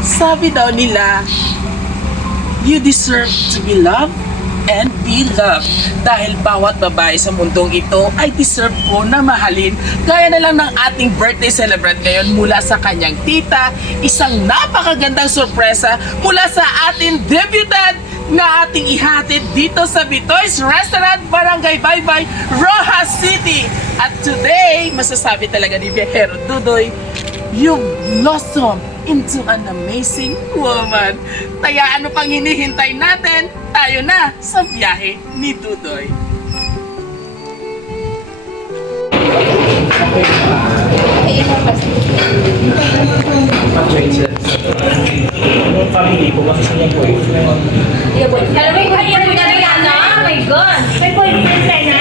Sabi daw nila, you deserve to be loved and be loved. Dahil bawat babae sa mundong ito ay deserve ko na mahalin. Gaya na lang ng ating birthday celebrant ngayon mula sa kanyang tita, isang napakagandang sorpresa mula sa ating debutant na ating ihatid dito sa Bitoy's Restaurant, Barangay Baybay, Rojas City. At today, masasabi talaga ni Viajero Dudoy, you've blossomed into an amazing woman. Kaya ano pang hinihintay natin? Tayo na sa biyahe ni Dudoy. Family ko kasi sa niyang boyfriend. Alam mo, boyfriend ka rin na? Oh my God! May boyfriend ka na?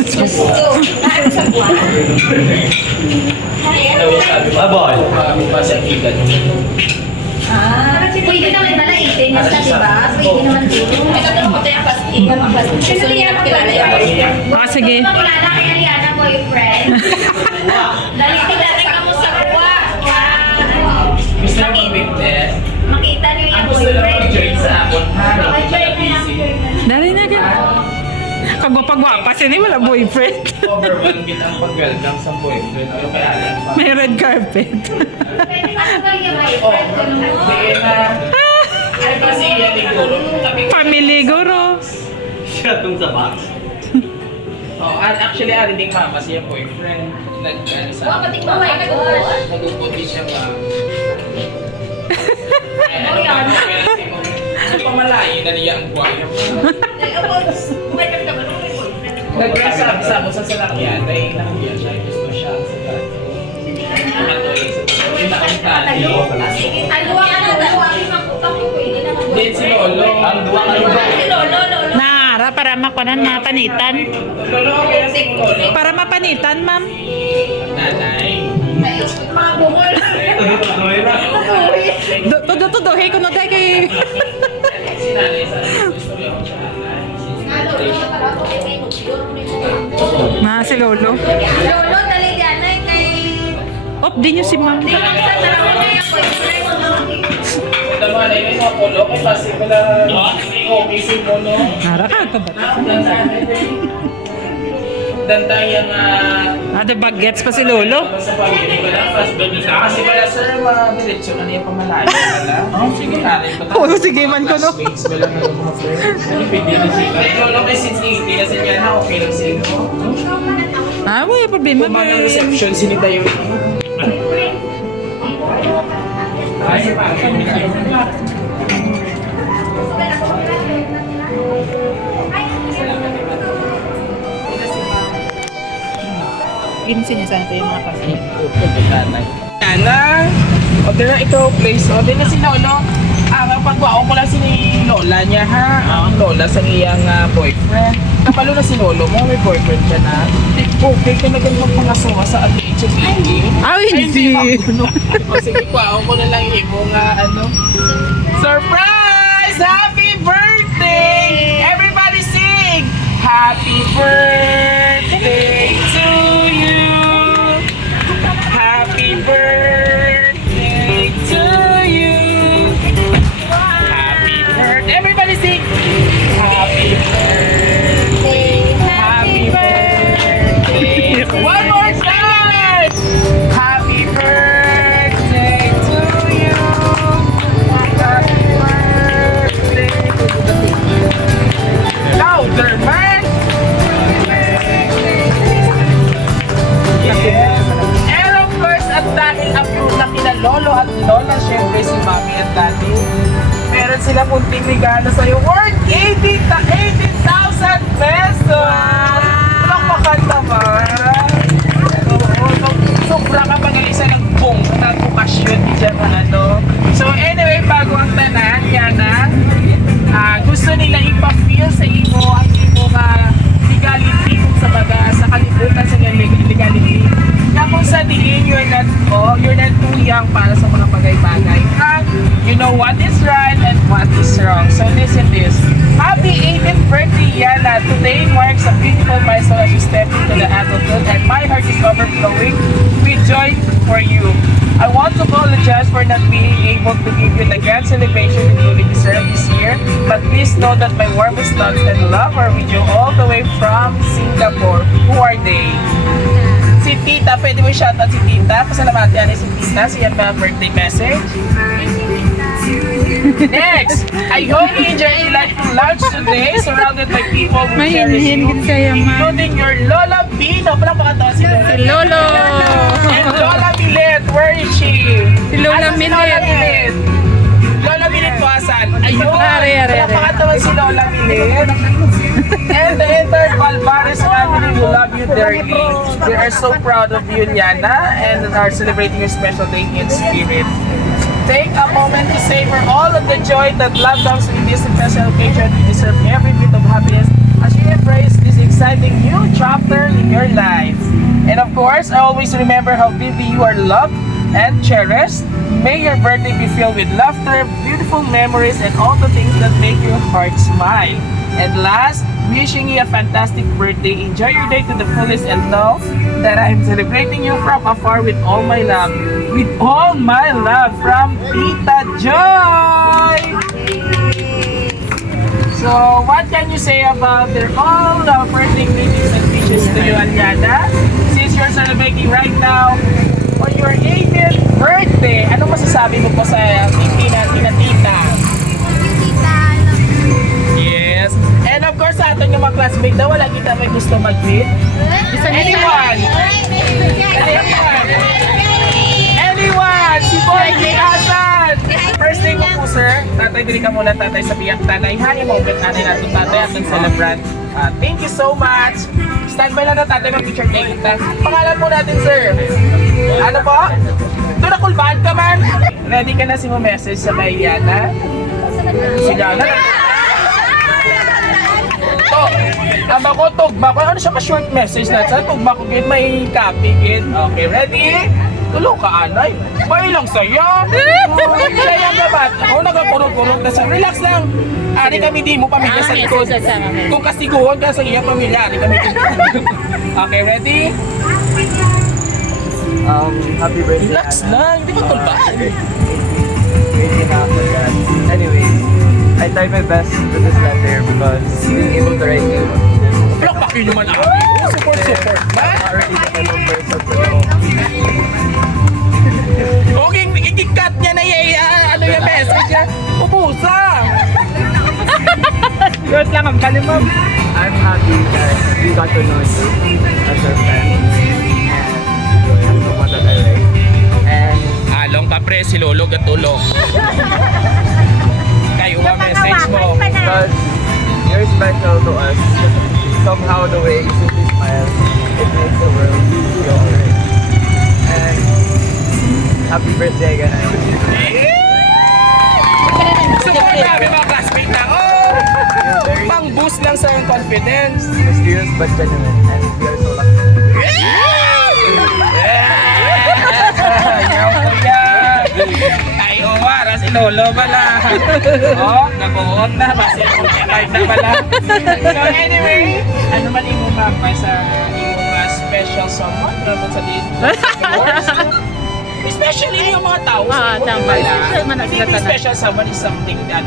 Diyos ko. Ano sa buwan? Babol. Pasangkitan. Pwede naman pala 18 years na, diba? Pwede naman dito. Ito naman ko tayo ang pasting. Gusto niya kilala yan. Sige. Gusto mo kilala kay Ariana, boyfriend? Dali kilala ka mo sa buwa. Gusto mo witness? Makita niyo yung Ang gusto lang boyfriend. mag-join sa abot ha. Dari na ka. Kagwapa-gwapa siya wala boyfriend. Overwhelmed kitang paggalgang sa boyfriend. Ano kaya alam pa? May red carpet. Pwede ka ba yung Oh, boyfriend ko mo? sige na. Ay kasi yan siguro. Family guro. Siya itong sa box. Oh, actually, arinig mama siya boyfriend. Nag-ano sa... Wow, pating mo, my God. Naguputi siya ma. Ay, ano ba? Ano pamalayo na niya ang buhay mo? Boyfriend ka ba? Ano may boyfriend? Nagkasabi sa mo sa salakyan dahil nakuya siya. Gusto siya sa kat. Nakatoy sa pinakantali. Din si Lolo. Ang duwa ka rin. Nara para makunan mapanitan. Lolo, kaya si Lolo. Para mapanitan, ma'am. Nanay. Mga bungol. Todo hey kuno dai kay Si nanay sa gusto rin ako siya. na si Lolo. Lolo, dali yan. Kay... Op, di niyo si ma'am. Tingnan sa dalawa na yung boyfriend. Naman, ay may mga polo. Kaya kasi pala office mo, no? Nara ka ba? Dantay yung Ada bagets pa si Lolo. sa pamilya ko lang. Kasi pala sir, mga diretsyo na niya pamalayo pala. Oh, sige. Oo, sige man ko, no? Classmates mo lang ng mga friends. Pwede na sila. Ay, Lolo, kay since 80 na siya na, okay lang sila. Ah, wala problema. Pumanang reception, sinita yun. Ay, pa. Ginsin niya sana po yung mga pasig. Yana, o din na ikaw place, o din na si Lolo. Ang pagwao ko lang si Lola niya ha, ang Lola sa iyang boyfriend. Kapalo na si Lolo mo, may boyfriend siya na. Okay ka na ganun magpangasawa sa ating HMD. Ay, hindi. O sige, kwao ko na lang yung ano. Surprise! Happy birthday! Everybody sing! Happy birthday to you! Happy birthday to you! Happy birthday! Everybody sing! Happy birthday! Happy birthday! One more time! Happy birthday to you! Happy birthday! Louder, man! Yes! And of course, at dahil approve na kina Lolo at Lola, syempre si Mami at Daddy, meron sila punting regalo sa'yo worth 80,000 pesos! Walang makanta ba? Sobra ka pag-alisa ng bong na bukasyon dyan na ano. So anyway, bago ang tanan, yan gusto nila ipa-feel sa imo ang imo legality kung sa baga, sa kalibutan sa legality. Na kung sa tingin, you're not too young para sa mga bagay-bagay. You know what is right and what is wrong. So listen this. Happy 18th birthday, Yana. Today marks a beautiful milestone as you step into the adulthood and my heart is overflowing with joy for you. I want to apologize for not being able to give you the grand celebration you truly deserve this year. But please know that my warmest thoughts and love are with you all the way from Singapore. Who are they? Si Tita, pwede mo shoutout si Tita. Pasalamati yan si Tita. Siya ba birthday message? Next! I hope you enjoy your life in lunch today, surrounded by people who cherish you, including your Lola Pino. Palang pakatawa si Lola. Si Lolo. And Lola Milet, where is she? Si Lola Asan Milet. Lola Milet? Lola Milet po asan? Ayun! Are. Napakatawa si Lola Milet. And the entire Valvares family will love you dearly. We are so proud of you, Liana, and are celebrating your special day in spirit. Take a moment to savor all of the joy that love comes with this special occasion. You deserve every bit of happiness as you embrace this exciting new chapter in your life. And of course, I always remember how deeply you are loved and cherished. May your birthday be filled with laughter, beautiful memories, and all the things that make your heart smile. And last, wishing you a fantastic birthday. Enjoy your day to the fullest and know that I'm celebrating you from afar with all my love. With all my love from Tita Joy! So, what can you say about their all birthday greetings and wishes to you, Aliana? Since you're celebrating right now on your 80th birthday, ano masasabi mo po sa Tita? Yes. And of course, sa atin yung mga classmate na wala kita may gusto mag-greet. Anyone? Anyone? Si Boy Hasan! First thing ko po, sir. Tatay, bili ka muna, tatay, sa biyak tanay. Hani moment natin natin, tatay, ating celebrant. Thank you so much. Standby lang na tatay, mag-picture tayo kita. Pangalan po natin, sir. Ano po? Doon nakulbahan ka man. Ready ka na si mo message sa kay Yana? Si Yana? Tama ko, tugma ko. Ano siya ka-short message na? Sa tugma ko, gid may copy, gid. Okay, ready? Tulong ka, anay. May lang saya. Saya ka ba? Ako nagapurog-purog na sa relax lang. Ari kami di mo pamilya sa likod. Kung kasiguhon ka sa iya pamilya, ari kami di. Okay, ready? Happy birthday, Relax lang, hindi ba tulbaan? Really not forgot. Anyways, I tried my best with this letter because being able to write you Block back yun naman ako. Support ba? already the type of person to know. Okay, i-cut niya na ano yung message niya. Ubusa! Short lang ang kalimam. I'm happy that we got to know you as our friend. And I'm the one that I like. And Along ka pre, si Lolo gatulong. Kayo ba message mo? because you're special to us, somehow the way you simply smile, it makes the world feel alright. And happy birthday again. I wish you Support namin mga classmate na. Oh! very Pang-boost lang sa yung confidence. mysterious but genuine, and we are so lucky. Ayaw ko yan. Ay, umara si Lolo pala. Oh, nabuot na. Basi ko card na pala. So anyway, ano man yung mga sa yung special someone naman sa dito. Especially yung mga tao sa tama. Special man na Hindi sila yung tanan. special someone is something na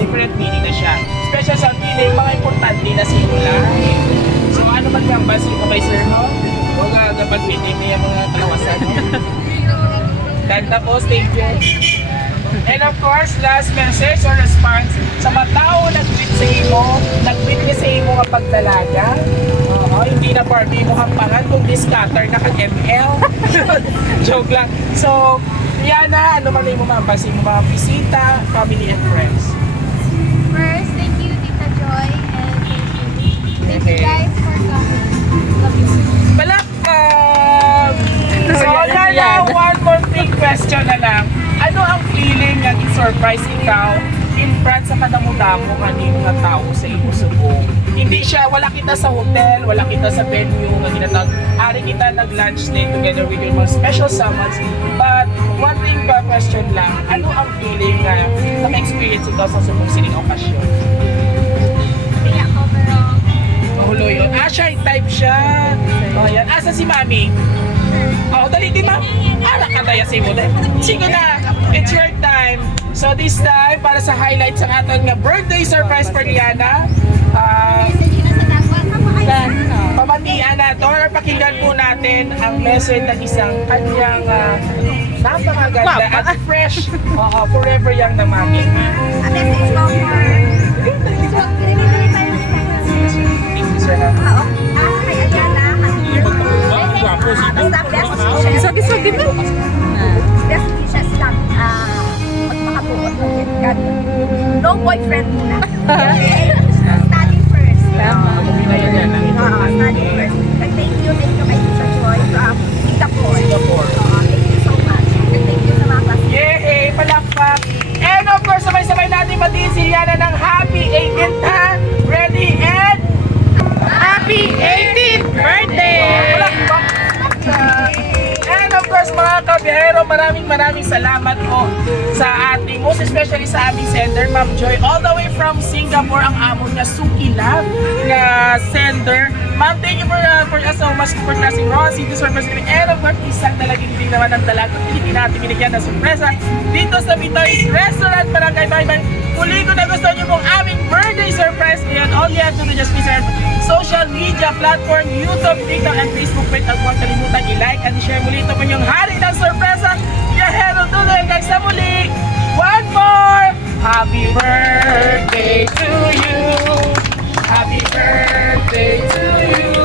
different meaning na siya. Special something na yung mga importante na simula. So ano man yung basi ko kay Sir Ho? Huwag nga dapat meaning na yung mga kalawasan. Ganda po, thank you. And of course, last message or response sa mga tao nag-tweet sa imo, nag-tweet niya sa imo nga pagdalaga. Hindi na Barbie mo hampangan kung discutter na kag-ML. Joke lang. So, Yana, ano man yung mga basi mo mga bisita, family and friends? First, thank you, Tita Joy, and thank Okay. you guys for coming. Love you. Palakpan! So, Yana, one more big question na lang. Ano ang feeling nga i-surprise ikaw in front sa kadamo-damo kanino nga tao sa imo subong? Hindi siya, wala kita sa hotel, wala kita sa venue nga ginatawag. Ari kita nag-lunch day together with your mga special summons. But one thing ba question lang, ano ang feeling nga naka-experience ikaw sa subong sining okasyon? Kaya overall, Mahulo yun. Shy type siya. Oh, yan. Asa si Mami? Oh, dali di ma. Nakadaya si mo dahil. Sige na, it's your time. So this time, para sa highlights ang aton nga birthday surprise for Liana, pamatian nato or pakinggan po natin ang message ng isang kanyang napakaganda at fresh, forever young na mami. A message ko for... Sir, ha? Kay Ayala, basta best wishes. Sabi-sabi di ba? Best wishes lang. Magpakabuot ng God. No boyfriend muna. Study first. Study first. Thank you kay Teacher Joy from Singapore. Thank you so much. Thank you sa mga classmates. Yay! Palakpak! And of course, sabay-sabay natin matiin si Liana ng happy 18th ha! Ready and... Happy 18th birthday! Palakpak! And of course, mga kabiyahero, maraming salamat po sa ating, most especially sa aming sender, Ma'am Joy, all the way from Singapore, ang amon nga sukilab nga sender. Ma'am, thank you for us so much for classing Rosie, to surprise kami. And of course, isang talagang hindi naman ang dalagang hindi natin binigyan ng sorpresa dito sa Bitoy's Restaurant, Barangay Baybay. Muli ko na gusto nyo pong aming birthday surprise ngayon. All you have to do just visit our social media platform, YouTube, TikTok, and Facebook page. At huwag kalimutan i-like and i-share muli ito po yung hari ng sorpresa. Yahedo tuloy guys sa muli. One more! Happy birthday to you! Happy birthday to you!